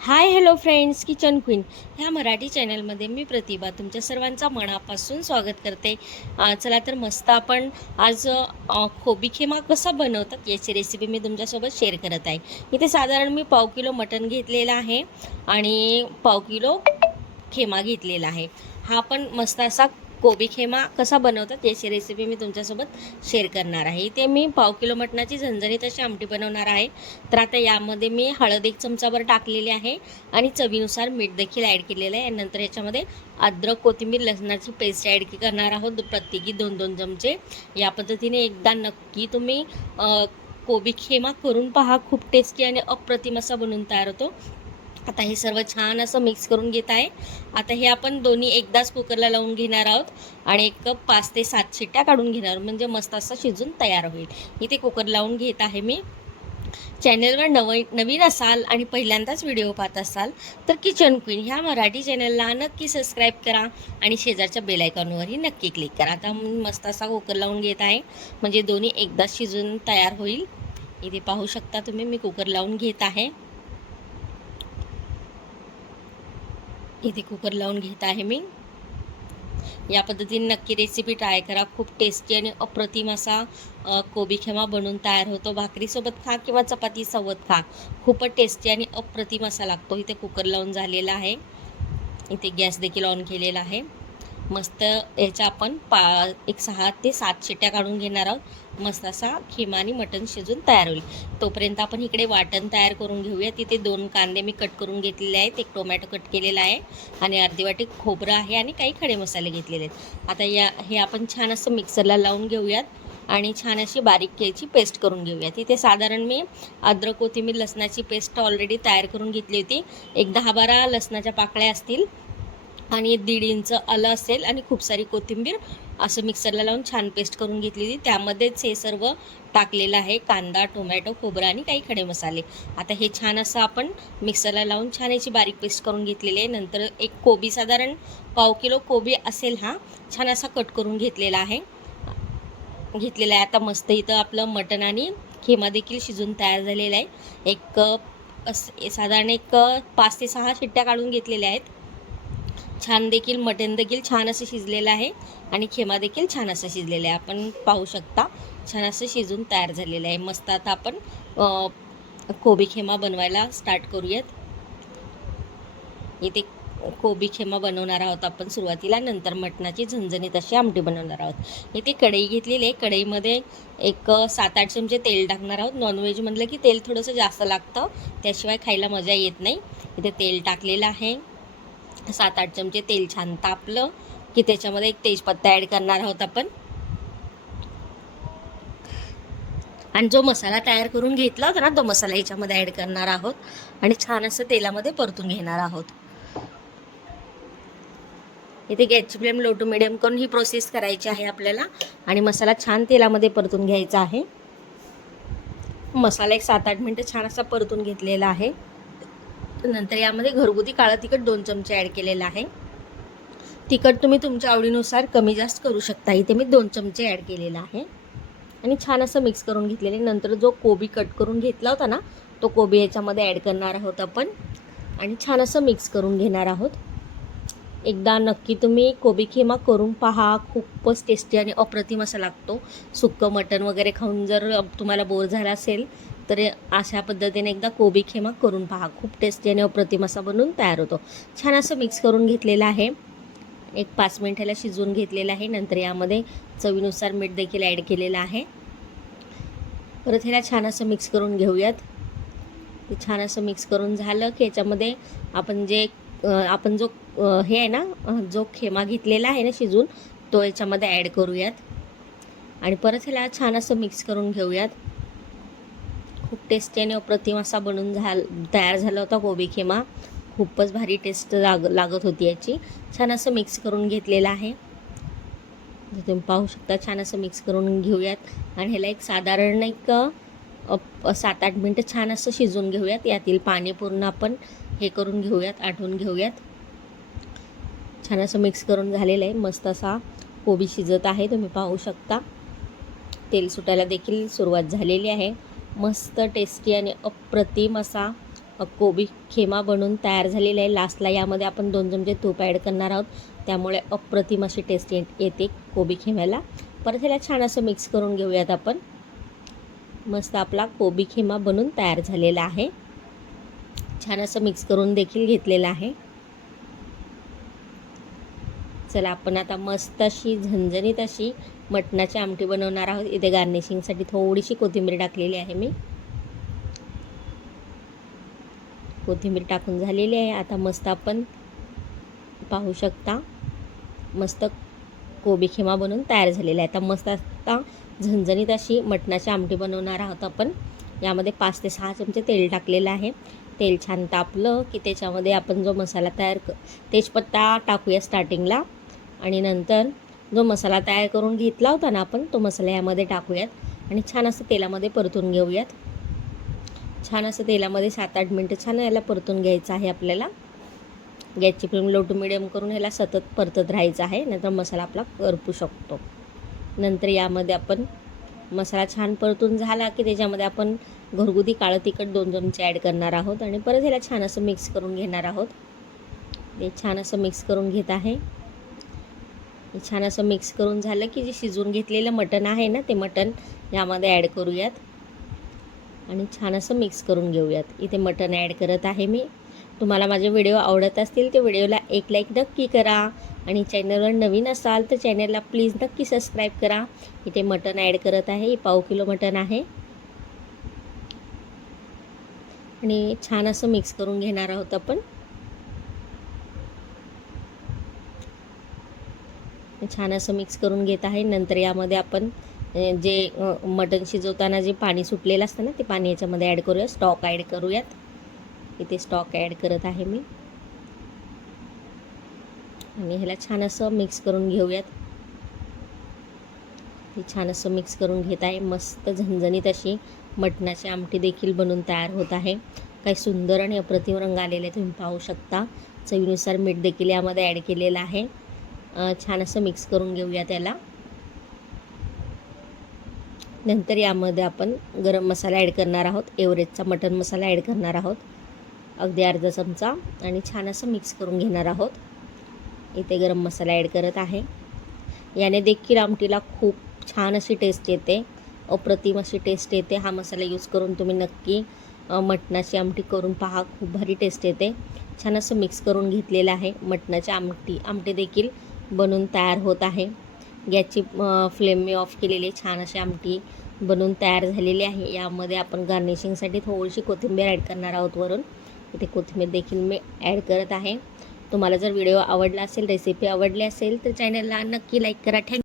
Hi hello friends kitchen queen ह्या मराठी चॅनलमध्ये मी प्रतिभा तुमच्या सर्वांचा मनापासून स्वागत करते. चला तर मस्त आपण आज खोबी खेमा कसा बनवतात याची रेसिपी मी तुमच्यासोबत शेअर करत आहे. इथे साधारण मी पाव किलो मटण घेतलेलं आहे आणि पाव किलो खेमा घेतलेला आहे. हा पण मस्त असा कोबी खेमा कसा बनवतात याची रेसिपी मी तुमच्यासोबत शेअर करणार आहे. इथे मी पाव किलो मटणाची झणझणीत अशी आमटी बनवणार आहे. तर आता यामध्ये मी हळद एक चमचाभर टाकलेली आहे आणि चवीनुसार मीठ देखील ॲड केलेलं आहे. नंतर याच्यामध्ये अद्रक कोथिंबीर लसणाची पेस्ट ॲड करणार आहोत. प्रत्येकी दोन दोन चमचे. या पद्धतीने एकदा नक्की तुम्ही कोबी खेमा करून पहा. खूप टेस्टी आणि अप्रतिम असा बनवून तयार होतो. आता हे सर्व छान असं मिक्स करून घेत आहे. आता हे आपण दोन्ही एकदाच कुकरला लावून घेणार आहोत. आणि एक कप पाच ते सात शिट्ट्या काढून घेणार आहोत. म्हणजे मस्त असं शिजून तयार होईल. इथे कुकर लावून घेत आहे मी. चॅनलवर नव नवीन असाल आणि पहिल्यांदाच व्हिडिओ पाहत असाल तर किचन क्वीन ह्या मराठी चॅनलला नक्की सबस्क्राईब करा आणि शेजारच्या बेलायकॉनवरही नक्की क्लिक करा. आता मस्त असा कुकर लावून घेत आहे. म्हणजे दोन्ही एकदाच शिजून तयार होईल. इथे पाहू शकता तुम्ही मी कुकर लावून घेत आहे. इथे कुकर लावून घेत आहे मी. या पद्धतीने नक्की रेसिपी ट्राय करा. खूप टेस्टी आणि अप्रतिम असा कोबी खेमा बनून तयार होतो. भाकरीसोबत खा किंवा चपाती सवत खा. खूपच टेस्टी आणि अप्रतिम असा लागतो. इथे कुकर लावून झालेला आहे. इथे गॅस देखील ऑन केलेला आहे. मस्त याच्या आपण पा एक सहा ते सात शिट्ट्या काढून घेणार आहोत. मस्त असा खिमा आणि मटण शिजून तयार होईल. तोपर्यंत आपण इकडे वाटण तयार करून घेऊया. तिथे दोन कांदे मी कट करून घेतलेले आहेत. एक टोमॅटो कट केलेला आहे आणि अर्धी वाटी खोबरं आहे आणि काही खडे मसाले घेतलेले आहेत. आता या हे आपण छान असं मिक्सरला लावून घेऊयात आणि छान अशी बारीक याची पेस्ट करून घेऊया तिथे साधारण मी अद्रक कोथिंबीर लसणाची पेस्ट ऑलरेडी तयार करून घेतली होती. एक दहा बारा लसणाच्या पाकळ्या असतील. आणि दीड इंच आलं असेल आणि खूप सारी कोथिंबीर असं मिक्सरला लावून छान पेस्ट करून घेतलेली. त्यामध्येच हे सर्व टाकलेलं आहे. कांदा टोमॅटो खोबरं आणि काही खडे मसाले. आता हे छान असं आपण मिक्सरला लावून छान याची बारीक पेस्ट करून घेतलेली आहे. नंतर एक कोबी साधारण पाव किलो कोबी असेल हा छान असा कट करून घेतलेला आहे. घेतलेला आहे. आता मस्त इथं आपलं मटण आणि खेमा देखील शिजून तयार झालेला आहे. एक अस साधारण एक पाच ते सहा शिट्ट्या काढून घेतलेल्या आहेत. छान देखील मटण देखील छान असं शिजलेलं आहे आणि खेमा देखील छान असं शिजलेलं आहे. आपण पाहू शकता छान असं शिजून तयार झालेलं आहे. मस्त आता आपण कोबी खेमा बनवायला स्टार्ट करूयात. इथे कोबी खेमा बनवणार आहोत आपण सुरुवातीला नंतर मटणाची झणझणीत अशी आमटी बनवणार आहोत. इथे कढई घेतलेली आहे. कढईमध्ये एक सात आठ चमचे तेल टाकणार आहोत. नॉनव्हेज म्हटलं की तेल थोडंसं जास्त लागतं त्याशिवाय खायला मजा येत नाही. इथे तेल टाकलेलं आहे. सात आठ चमचे तेल छान तापलं की त्याच्यामध्ये एक तेजपत्ता ॲड करणार आहोत आपण. आणि जो मसाला तयार करून घेतला होता ना तो मसाला याच्यामध्ये ॲड करणार आहोत. आणि छान असं तेलामध्ये परतून घेणार आहोत. इथे गॅसची फ्लेम लो टू मिडियम करून ही प्रोसेस करायची आहे आपल्याला. आणि मसाला छान तेलामध्ये परतून घ्यायचा आहे. मसाला एक सात आठ मिनटं छान असा परतून घेतलेला आहे. नंतर यामध्ये घरगुती काळं तिखट दोन चमचे ॲड केलेलं आहे. तिखट तुम्ही तुमच्या आवडीनुसार कमी जास्त करू शकता. इथे मी दोन चमचे ॲड केलेला आहे. आणि छान असं मिक्स करून घेतलेले नंतर जो कोबी कट करून घेतला होता ना तो कोबी याच्यामध्ये ॲड करणार आहोत आपण. आणि छान असं मिक्स करून घेणार आहोत. एकदा नक्की तुम्ही कोबी खेमा करून पहा. खूपच टेस्टी आणि अप्रतिम असा लागतो. सुक्कं मटण वगैरे खाऊन जर तुम्हाला बोर झाला असेल तर अशा पद्धतीने एकदा कोबी खेमा करून पहा. खूप टेस्टी आणि अप्रतिम असा बनून तयार होतो. छान असं मिक्स करून घेतलेलं आहे. एक पाच मिनिटाला शिजवून घेतलेलं आहे. नंतर यामध्ये चवीनुसार मीठ देखील ॲड केलेलं आहे. परत ह्याला छान असं मिक्स करून घेऊयात. ते छान असं मिक्स करून झालं की याच्यामध्ये आपण जे आपण जो हे आहे ना जो खेमा घेतलेला आहे ना शिजून तो याच्यामध्ये ॲड करूयात. आणि परत ह्याला छान असं मिक्स करून घेऊयात. टेस्टी आणि अप्रतिम असा बनून झाल तयार झाला होता कोबी खेमा. खूपच भारी टेस्ट लाग लागत होती याची. छान असं मिक्स करून घेतलेलं आहे. तुम्ही पाहू शकता छान असं मिक्स करून घेऊयात. आणि ह्याला एक साधारण एक सात आठ मिनटं छान असं शिजवून घेऊयात. यातील पाणी पूर्ण आपण हे करून घेऊयात आठवून घेऊयात. छान असं मिक्स करून झालेलं आहे. मस्त असा कोबी शिजत आहे. तुम्ही पाहू शकता. तेल सुटायला देखील सुरुवात झालेली आहे. मस्त टेस्टी आणि अप्रतिम असा कोबी खेमा बनून तयार झालेला आहे. लास्टला यामध्ये आपण दोन चमचे तूप ॲड करणार आहोत त्यामुळे अप्रतिम अशी टेस्ट येते कोबी खेम्याला. परत ह्याला छान असं मिक्स करून घेऊयात आपण. मस्त आपला कोबी खेमा बनून तयार झालेला आहे. छान असं मिक्स करून देखील घेतलेलं आहे. चला आपण आता मस्त अशी झणझणीत अशी मटणाची आमटी बनवणार आहोत. इथे गार्निशिंगसाठी थोडीशी कोथिंबीर टाकलेली आहे मी. कोथिंबीर टाकून झालेली आहे. आता मस्त आपण पाहू शकता मस्त कोबी खेमा बनवून तयार झालेला आहे. आता मस्त आता झणझणीत अशी मटणाची आमटी बनवणार आहोत आपण. यामध्ये पाच ते सहा चमचे तेल टाकलेलं आहे. तेल छान तापलं की त्याच्यामध्ये आपण जो मसाला तयार क तेजपत्ता टाकूया स्टार्टिंगला आणि नंतर जो मसाला तयार करून घेतला होता ना आपण तो मसाला यामध्ये टाकूयात आणि छान असं तेलामध्ये परतून घेऊयात. छान असं तेलामध्ये सात आठ मिनटं छान याला परतून घ्यायचं आहे आपल्याला. गॅसची फ्लेम लो टू मिडियम करून ह्याला सतत परतत राहायचं आहे नंतर मसाला आपला करपू शकतो. नंतर यामध्ये आपण मसाला छान परतून झाला की त्याच्यामध्ये आपण घरगुती काळं तिखट दोन चमचे ॲड करणार आहोत आणि परत ह्याला छान असं मिक्स करून घेणार आहोत. ते छान असं मिक्स करून घेत आहे. हे छान असं मिक्स करून झालं की जे शिजवून घेतलेलं मटण आहे ना ते मटण यामध्ये ॲड करूयात. आणि छान असं मिक्स करून घेऊयात. इथे मटण ॲड करत आहे मी. तुम्हाला माझे व्हिडिओ आवडत असतील तर व्हिडिओला एक लाईक नक्की करा. आणि चॅनलवर नवीन असाल तर चॅनलला प्लीज नक्की सबस्क्राईब करा. इथे मटण ॲड करत आहे. पाव किलो मटण आहे. आणि छान असं मिक्स करून घेणार आहोत आपण. छान असं मिक्स करून घेत आहे. नंतर यामध्ये आपण जे मटण शिजवताना जे पाणी सुटलेलं असतं ना ते पाणी याच्यामध्ये ॲड करूया. स्टॉक ॲड करूयात. इथे स्टॉक ॲड करत आहे मी. आणि ह्याला छान असं मिक्स करून घेऊयात. ते छान असं मिक्स करून घेत आहे. मस्त झणझणीत अशी मटणाची आमटी देखील बनून तयार होत आहे. काही सुंदर आणि अप्रतिम रंग आलेले तुम्ही पाहू शकता. चवीनुसार मीठ देखील यामध्ये ॲड केलेलं आहे. छान असं मिक्स करून घेऊया त्याला. नंतर यामध्ये आपण गरम मसाला ॲड करणार आहोत. एव्हरेजचा मटन मसाला ॲड करणार आहोत. अगदी अर्धा चमचा. आणि छान असं मिक्स करून घेणार आहोत. इथे गरम मसाला ॲड करत आहे. याने देखील आमटीला खूप छान अशी टेस्ट येते. अप्रतिम अशी टेस्ट येते. हा मसाला यूज करून तुम्ही नक्की मटणाची आमटी करून पहा. खूप भारी टेस्ट येते. छान असं मिक्स करून घेतलेलं आहे मटणाची आमटी. आमटी देखील बनून तयार होत आहे. गॅसची फ्लेम मी ऑफ केलेली छान अशी आमटी बनून तयार झालेली आहे. यामध्ये आपण गार्निशिंगसाठी थोडीशी कोथिंबीर ॲड करणार आहोत वरून. इथे कोथिंबीर देखील मी ॲड करत आहे. तुम्हाला जर व्हिडिओ आवडला असेल रेसिपी आवडली असेल तर चॅनलला नक्की लाईक करा. थँक